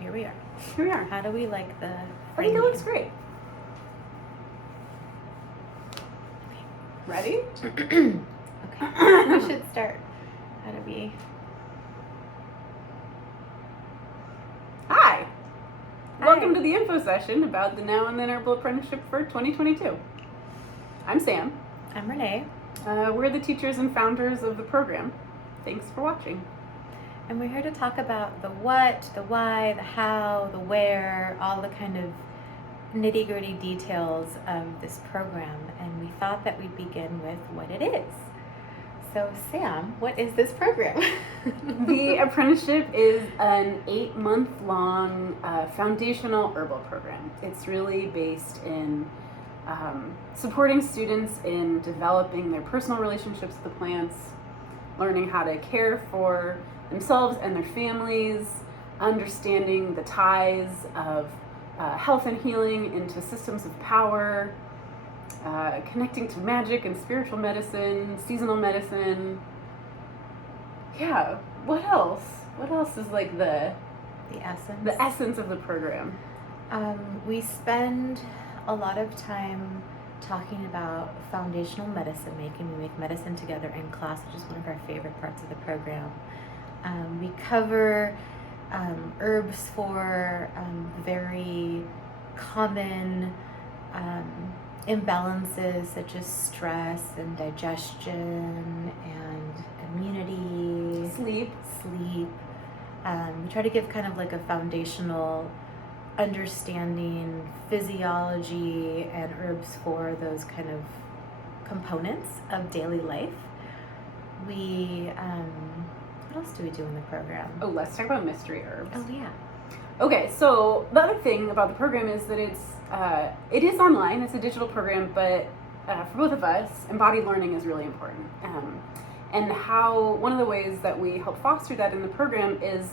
here we are. Here we are. How do we like the I think it looks great. Ready? Okay. We should start. How do we... Hi. Hi. Welcome to the info session about the Now and Then Herbal Apprenticeship for 2022. I'm Sam. I'm Renee. We're the teachers and founders of the program. Thanks for watching. And we're here to talk about the what, the why, the how, the where, all the kind of nitty-gritty details of this program. And we thought that we'd begin with what it is. So Sam, what is this program? The apprenticeship is an 8-month-long foundational herbal program. It's really based in supporting students in developing their personal relationships with the plants, learning how to care for themselves and their families, understanding the ties of health and healing into systems of power, connecting to magic and spiritual medicine, seasonal medicine. Yeah, what else? What else is like the essence? The essence of the program. We spend a lot of time talking about foundational medicine making. We make medicine together in class, which is one of our favorite parts of the program. We cover herbs for very common imbalances such as stress and digestion and immunity, Sleep. We try to give kind of like a foundational understanding physiology and herbs for those kind of components of daily life. We what else do we do in the program? Oh, let's talk about mystery herbs. Oh yeah. Okay, so the other thing about the program is that it is online. It's a digital program, but for both of us, embodied learning is really important. And one of the ways that we help foster that in the program is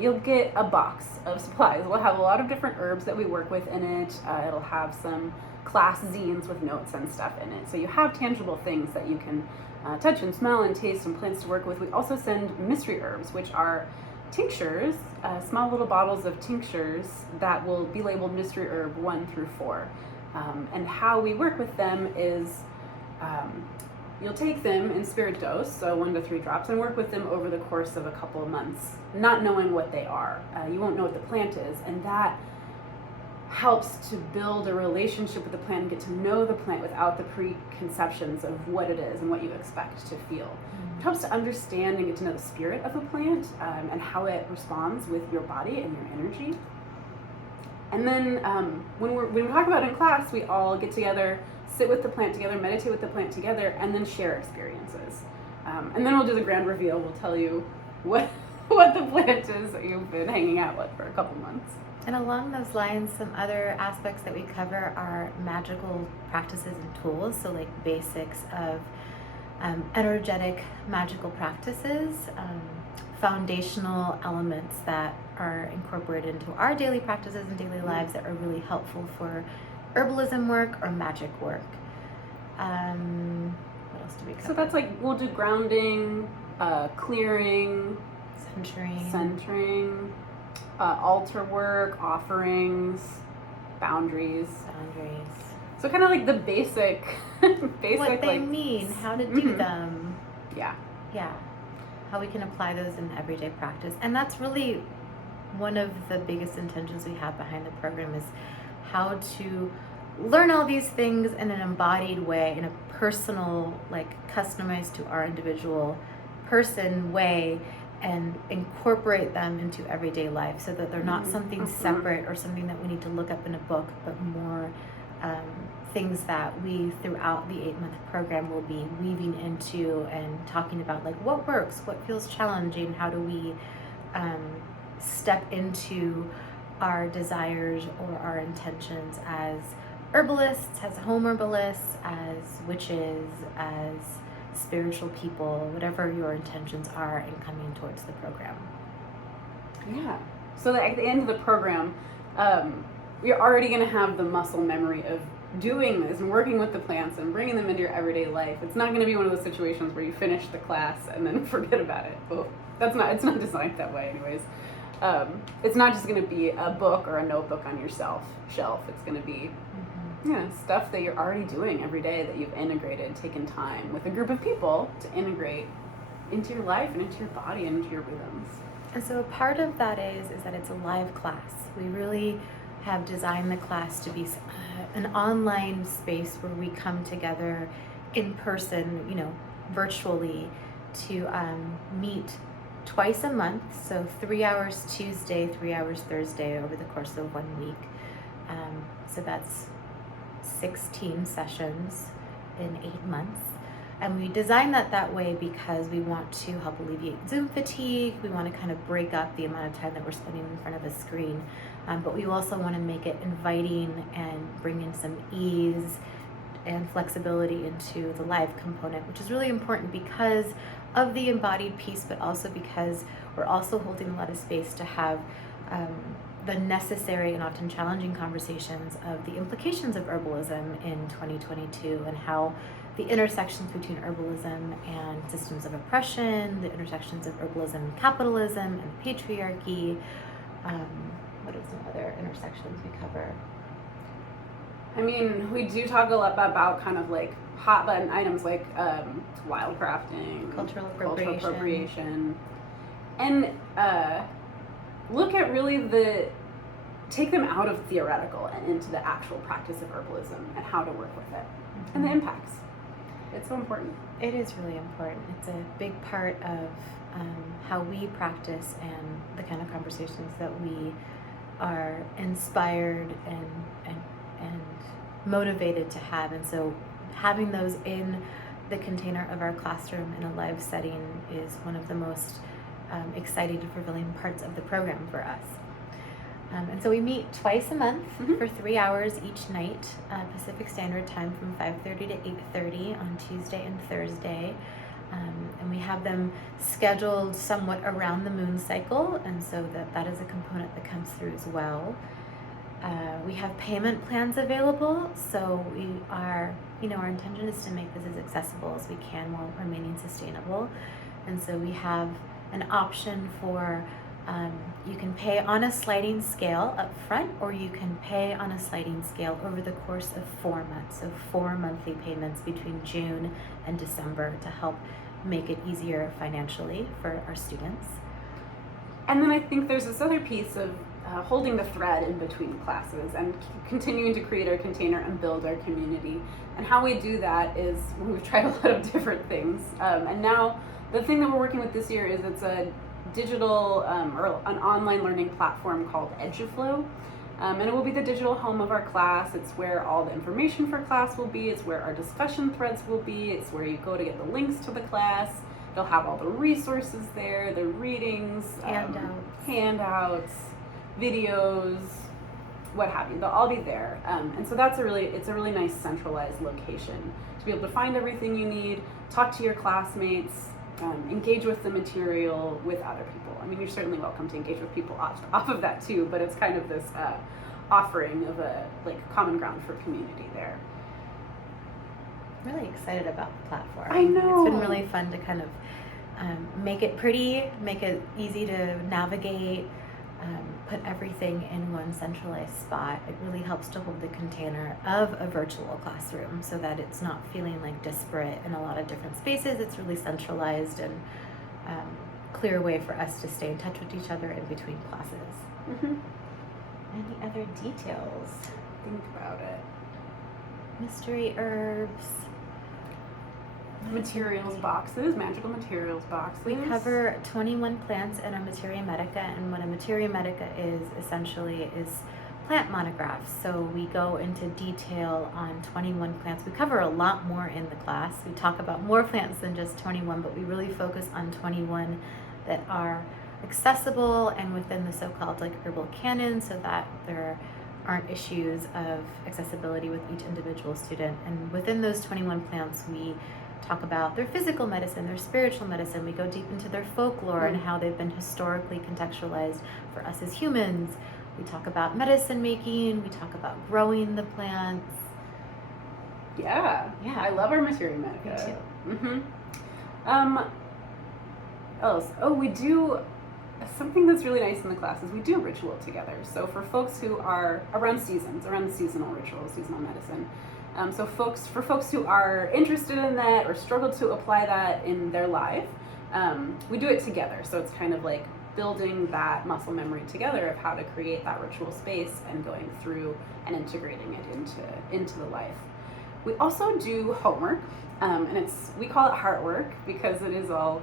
you'll get a box of supplies. We'll have a lot of different herbs that we work with in it. It'll have some class zines with notes and stuff in it. So you have tangible things that you can touch and smell and taste and plants to work with. We also send mystery herbs, which are tinctures, small little bottles of tinctures that will be labeled mystery herb 1 through 4. And how we work with them is you'll take them in spirit dose, so 1 to 3 drops, and work with them over the course of a couple of months, not knowing what they are. You won't know what the plant is, and that helps to build a relationship with the plant and get to know the plant without the preconceptions of what it is and what you expect to feel. It helps to understand and get to know the spirit of the plant and how it responds with your body and your energy. And then when we talk about it in class, we all get together, sit with the plant together, meditate with the plant together, and then share experiences. And then we'll do the grand reveal. We'll tell you what the plant is that you've been hanging out with for a couple months. And along those lines, some other aspects that we cover are magical practices and tools, so like basics of energetic magical practices, foundational elements that are incorporated into our daily practices and daily lives that are really helpful for herbalism work or magic work. What else do we cover? So that's like, we'll do grounding, clearing, centering, altar work, offerings, boundaries. So kind of like the basic what they like, mean, how to do them. Yeah. How we can apply those in everyday practice. And that's really one of the biggest intentions we have behind the program, is how to learn all these things in an embodied way, in a personal, like customized to our individual person way, and incorporate them into everyday life so that they're not something separate or something that we need to look up in a book, but more things that we throughout the 8-month program will be weaving into and talking about, like what works, what feels challenging, how do we step into our desires or our intentions as herbalists, as home herbalists, as witches, as spiritual people, whatever your intentions are in coming towards the program. Yeah. So that at the end of the program, you're already going to have the muscle memory of doing this and working with the plants and bringing them into your everyday life. It's not going to be one of those situations where you finish the class and then forget about it. Well, it's not designed that way anyways. It's not just going to be a book or a notebook on your shelf. It's going to be stuff that you're already doing every day that you've integrated, taken time with a group of people to integrate into your life and into your body and into your rhythms. And so a part of that is that it's a live class. We really have designed the class to be an online space where we come together in person, virtually, to meet twice a month. So 3 hours Tuesday, 3 hours Thursday over the course of 1 week. So that's 16 sessions in 8 months. And we designed that way because we want to help alleviate Zoom fatigue. We want to kind of break up the amount of time that we're spending in front of a screen. But we also want to make it inviting and bring in some ease and flexibility into the live component, which is really important because of the embodied piece, but also because we're also holding a lot of space to have the necessary and often challenging conversations of the implications of herbalism in 2022 and how the intersections between herbalism and systems of oppression, the intersections of herbalism and capitalism and patriarchy. What are some other intersections we cover? I mean, we do talk a lot about kind of like hot button items like wildcrafting, cultural appropriation. And look at really take them out of theoretical and into the actual practice of herbalism and how to work with it and the impacts. It's so important. It is really important. It's a big part of how we practice and the kind of conversations that we are inspired and motivated to have. And so having those in the container of our classroom in a live setting is one of the most exciting and fulfilling parts of the program for us. And so we meet twice a month for 3 hours each night, Pacific Standard Time from 5:30 to 8:30 on Tuesday and Thursday. And we have them scheduled somewhat around the moon cycle, and so that is a component that comes through as well. We have payment plans available, so our intention is to make this as accessible as we can while remaining sustainable. And so we have an option for you can pay on a sliding scale up front, or you can pay on a sliding scale over the course of 4 months. So 4 monthly payments between June and December to help make it easier financially for our students. And then I think there's this other piece of holding the thread in between classes and continuing to create our container and build our community. And how we do that is we've tried a lot of different things. And now the thing that we're working with this year is it's a digital or an online learning platform called EduFlow. And it will be the digital home of our class. It's where all the information for class will be. It's where our discussion threads will be. It's where you go to get the links to the class. They'll have all the resources there, the readings, handouts, videos, what have you. They'll all be there. And so it's a really nice centralized location to be able to find everything you need, talk to your classmates, engage with the material with other people. I mean, you're certainly welcome to engage with people off of that too, but it's kind of this offering of a common ground for community there. Really excited about the platform. I know. It's been really fun to kind of make it pretty, make it easy to navigate, put everything in one centralized spot. It really helps to hold the container of a virtual classroom so that it's not feeling like disparate in a lot of different spaces. It's really centralized and clear way for us to stay in touch with each other in between classes. Any other details? Think about it. Mystery herbs. Materials boxes, magical materials boxes. We cover 21 plants in our Materia Medica, and what a Materia Medica is essentially is plant monographs. So we go into detail on 21 plants. We cover a lot more in the class. We talk about more plants than just 21, but we really focus on 21 that are accessible and within the so-called herbal canon, so that there aren't issues of accessibility with each individual student. And within those 21 plants, we talk about their physical medicine, their spiritual medicine. We go deep into their folklore and how they've been historically contextualized for us as humans. We talk about medicine making. We talk about growing the plants. Yeah. I love our Materia Medica. Me too. Else? Oh, we do something that's really nice in the class is we do a ritual together. So for folks who are around seasonal rituals, seasonal medicine. For folks who are interested in that or struggle to apply that in their life, we do it together. So it's kind of like building that muscle memory together of how to create that ritual space and going through and integrating it into the life. We also do homework, and we call it heart work because it is all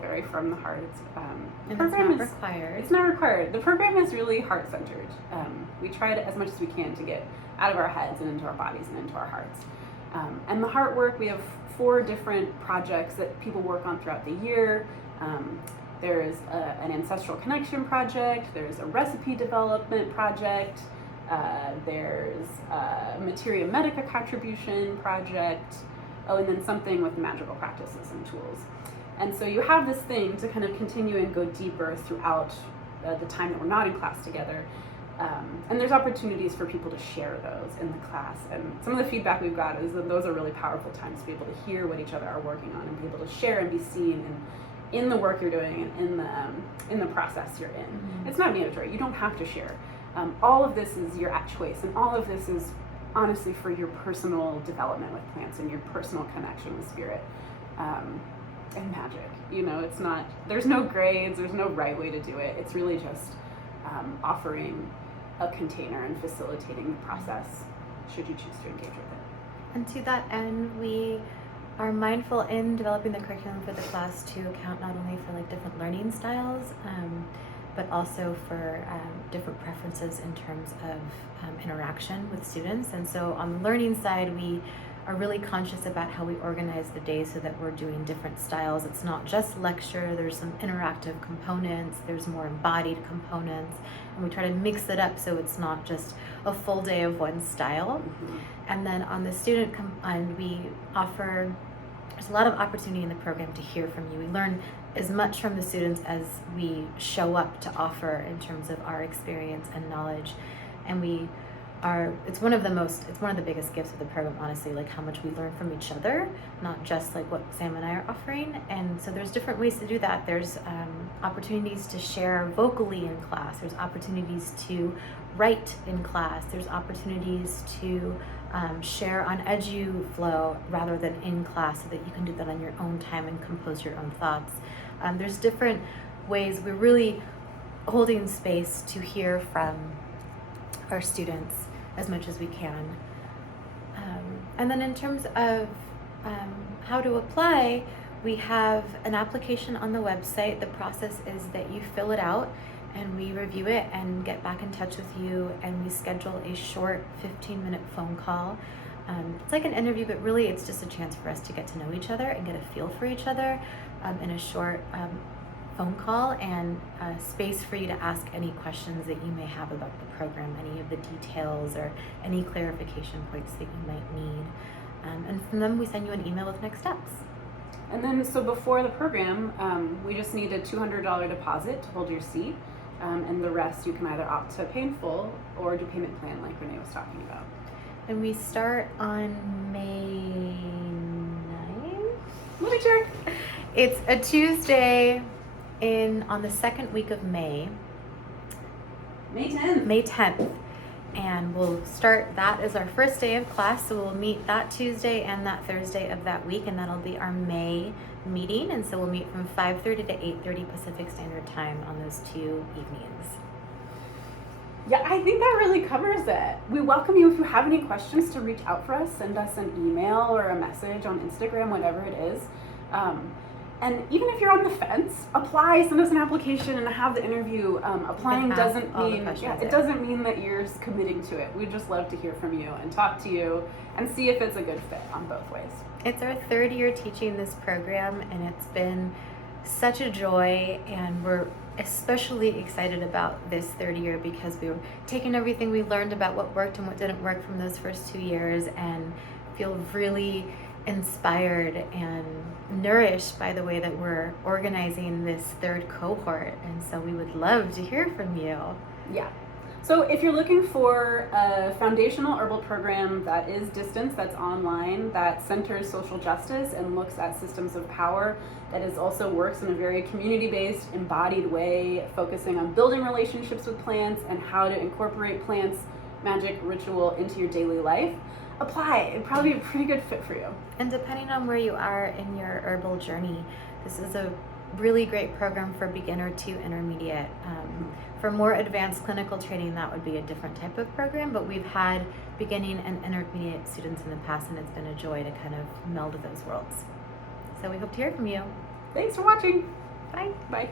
very from the heart. And it's not required. It's not required. The program is really heart centered. We try to, as much as we can, to get out of our heads and into our bodies and into our hearts. And the heart work, we have 4 different projects that people work on throughout the year. There's an ancestral connection project. There's a recipe development project. There's a materia medica contribution project. Oh, and then something with magical practices and tools. And so you have this thing to kind of continue and go deeper throughout the time that we're not in class together. And there's opportunities for people to share those in the class. And some of the feedback we've got is that those are really powerful times to be able to hear what each other are working on and be able to share and be seen in the work you're doing and in the process you're in. Mm-hmm. It's not mandatory. You don't have to share. All of this is your at choice, and all of this is honestly for your personal development with plants and your personal connection with spirit and magic. It's not, there's no grades, there's no right way to do it. It's really just offering a container and facilitating the process should you choose to engage with it. And to that end, we are mindful in developing the curriculum for the class to account not only for different learning styles, but also for different preferences in terms of interaction with students. And so on the learning side, we are really conscious about how we organize the day so that we're doing different styles. It's not just lecture, there's some interactive components, there's more embodied components, and we try to mix it up so it's not just a full day of one style. Mm-hmm. And then on the student end, there's a lot of opportunity in the program to hear from you. We learn as much from the students as we show up to offer in terms of our experience and knowledge. And it's one of the biggest gifts of the program, honestly, how much we learn from each other, not just what Sam and I are offering. And so there's different ways to do that. There's opportunities to share vocally in class. There's opportunities to write in class. There's opportunities to share on EduFlow rather than in class so that you can do that on your own time and compose your own thoughts. There's different ways. We're really holding space to hear from our students as much as we can. And then in terms of how to apply, we have an application on the website. The process is that you fill it out and we review it and get back in touch with you, and we schedule a short 15-minute phone call. It's like an interview, but really it's just a chance for us to get to know each other and get a feel for each other in a short phone call, and space for you to ask any questions that you may have about the program, any of the details or any clarification points that you might need. And from them, we send you an email with next steps. And then, so before the program, we just need a $200 deposit to hold your seat. And the rest you can either opt to pay in full or do payment plan like Renee was talking about. And we start on May 9th. Let me check. It's a Tuesday on the second week of May. May 10th. May 10th. And we'll start that as our first day of class. So we'll meet that Tuesday and that Thursday of that week, and that'll be our May meeting. And so we'll meet from 5:30 to 8:30 Pacific Standard Time on those 2 evenings. Yeah, I think that really covers it. We welcome you, if you have any questions, to reach out for us. Send us an email or a message on Instagram, whatever it is. And even if you're on the fence, apply, send us an application, and have the interview. Applying doesn't mean that you're committing to it. We'd just love to hear from you and talk to you and see if it's a good fit on both ways. It's our 3rd year teaching this program, and it's been such a joy, and we're especially excited about this 3rd year because we were taking everything we learned about what worked and what didn't work from those first 2 years and feel really inspired and nourished by the way that we're organizing this 3rd cohort. And so we would love to hear from you. Yeah. So if you're looking for a foundational herbal program that is distance, that's online, that centers social justice and looks at systems of power, that is also works in a very community-based, embodied way, focusing on building relationships with plants and how to incorporate plants, magic, ritual into your daily life, apply. It'd probably be a pretty good fit for you. And depending on where you are in your herbal journey, this is a really great program for beginner to intermediate. For more advanced clinical training, that would be a different type of program, but we've had beginning and intermediate students in the past, and it's been a joy to kind of meld those worlds. So we hope to hear from you. Thanks for watching. Bye. Bye.